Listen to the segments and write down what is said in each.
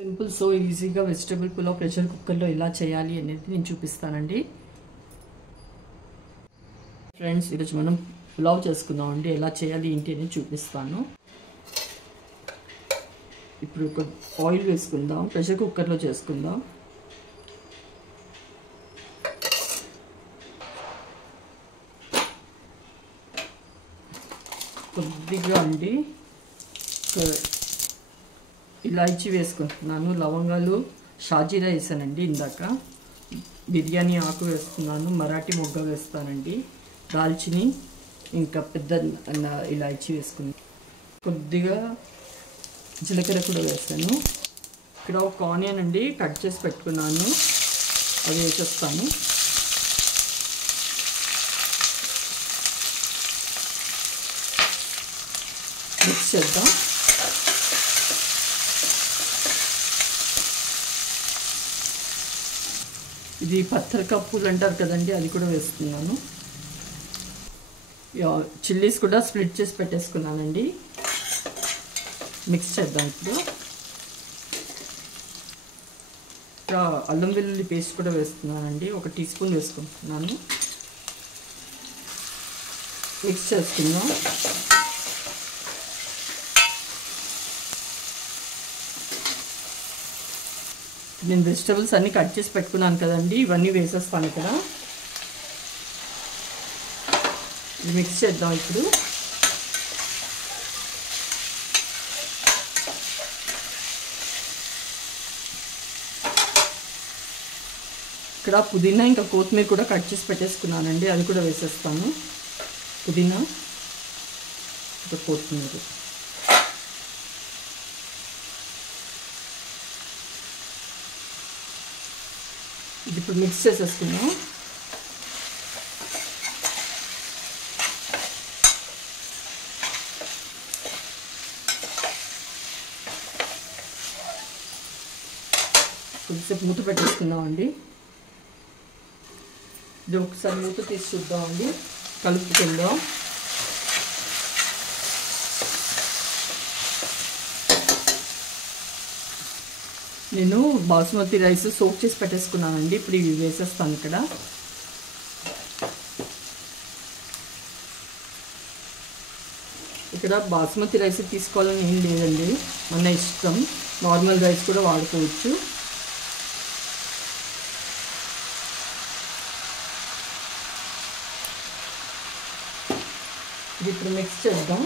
Simple so ఈజీగా vegetable pulao pressure కుక్కర్లో ఎలా చేయాలి అనేది నేను చూపిస్తానండి. ఫ్రెండ్స్, ఈరోజు మనం పులావ్ చేసుకుందాం అండి. ఎలా చేయాలి ఏంటి అనేది చూపిస్తాను. ఇప్పుడు ఒక ఆయిల్ వేసుకుందాం. ప్రెషర్ కుక్కర్లో చేసుకుందాం. కొద్దిగా అండి ఇలాచి వేసుకుంటున్నాను. లవంగాలు, షాజీరా వేసానండి. ఇందాక బిర్యానీ ఆకు వేస్తున్నాను. మరాఠీ మొగ్గ వేస్తానండి. దాల్చిని, ఇంకా పెద్ద ఇలాచి వేసుకున్నాను. కొద్దిగా జీలకర్ర కూడా వేసాను. ఇక్కడ ఒక ఆనియన్ అండి కట్ చేసి పెట్టుకున్నాను, అది వేసేస్తాను. మిక్స్ చేద్దాం. ఇది పచ్చకప్పులు అంటారు కదండి, అది కూడా వేస్తున్నాను. చిల్లీస్ కూడా స్ప్లిట్ చేసి పెట్టేసుకున్నానండి. మిక్స్ చేద్దాం. ఇప్పుడు అల్లం వెల్లుల్లి పేస్ట్ కూడా వేస్తున్నానండి. 1 టీ స్పూన్ వేసుకుంటున్నాను. మిక్స్ చేసుకుందాం. నేను వెజిటబుల్స్ అన్నీ కట్ చేసి పెట్టుకున్నాను కదండి, ఇవన్నీ వేసేస్తాను ఇక్కడ. ఇది మిక్స్ చేద్దాం. ఇప్పుడు ఇక్కడ పుదీనా ఇంకా కొత్తిమీర కూడా కట్ చేసి పెట్టేసుకున్నానండి, అది కూడా వేసేస్తాను. పుదీనా ఇంకా కొత్తిమీర. ఇది ఇప్పుడు మిక్స్ చేసేసుకున్నాం. కొద్దిసేపు మూత పెట్టేసుకుందామండి. ఇది ఒకసారి మూత తీసి చూద్దామండి, కలుపుకుందాం. నేను బాస్మతి రైస్ సోక్ చేసి పెట్టేసుకున్నానండి. ఇప్పుడు ఇవి వేసేస్తాను. ఇక్కడ బాస్మతి రైస్ తీసుకోవాలని ఏం లేదండి, మన ఇష్టం. నార్మల్ రైస్ కూడా వాడుకోవచ్చు. ఇది ఇప్పుడు మిక్స్ చేద్దాం.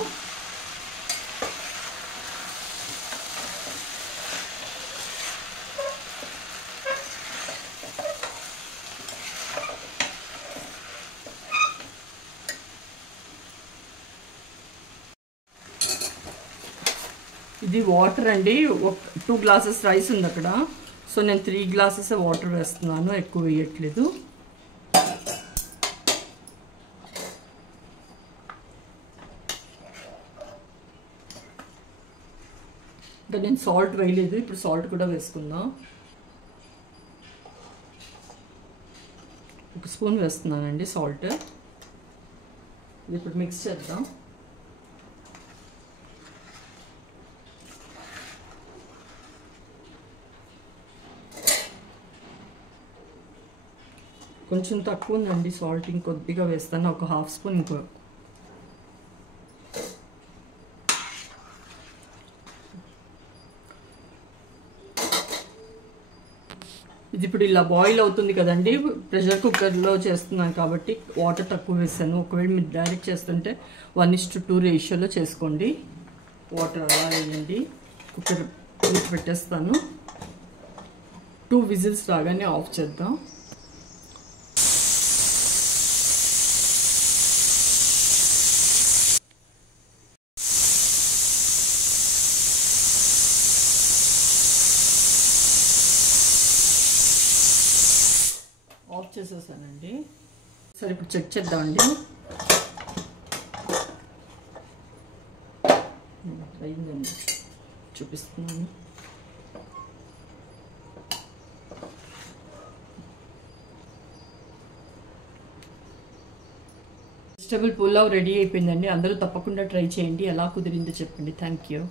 ఇది వాటర్ అండి. 2 గ్లాసెస్ రైస్ ఉంది అక్కడ, సో నేను 3 గ్లాసెస్ వాటర్ వేస్తున్నాను, ఎక్కువ వేయట్లేదు. ఇంకా నేను సాల్ట్ వేయలేదు, ఇప్పుడు సాల్ట్ కూడా వేసుకుందాం. 1 స్పూన్ వేస్తున్నానండి సాల్ట్. ఇది ఇప్పుడు మిక్స్ చేద్దాం. కొంచెం తక్కువ ఉందండి సాల్ట్, ఇంకొద్దిగా వేస్తాను. 1/2 స్పూన్ ఇంకో. ఇది ఇప్పుడు ఇలా బాయిల్ అవుతుంది కదండి. ప్రెషర్ కుక్కర్లో చేస్తున్నాను కాబట్టి వాటర్ తక్కువ వేసాను. ఒకవేళ మీరు డైరెక్ట్ చేస్తుంటే 1:2 రేషియోలో చేసుకోండి. వాటర్ అలా వేయండి. కుక్కర్ పెట్టేస్తాను. 2 విజిల్స్ రాగానే ఆఫ్ చేద్దాం. ఆఫ్ చేసేసానండి. సరే ఇప్పుడు చెక్ చేద్దామండి. అయిందండి, చూపిస్తున్నాను. వెజిటబుల్ పులావ్ రెడీ అయిపోయిందండి. అందరూ తప్పకుండా ట్రై చేయండి. ఎలా కుదిరిందో చెప్పండి. Thank you.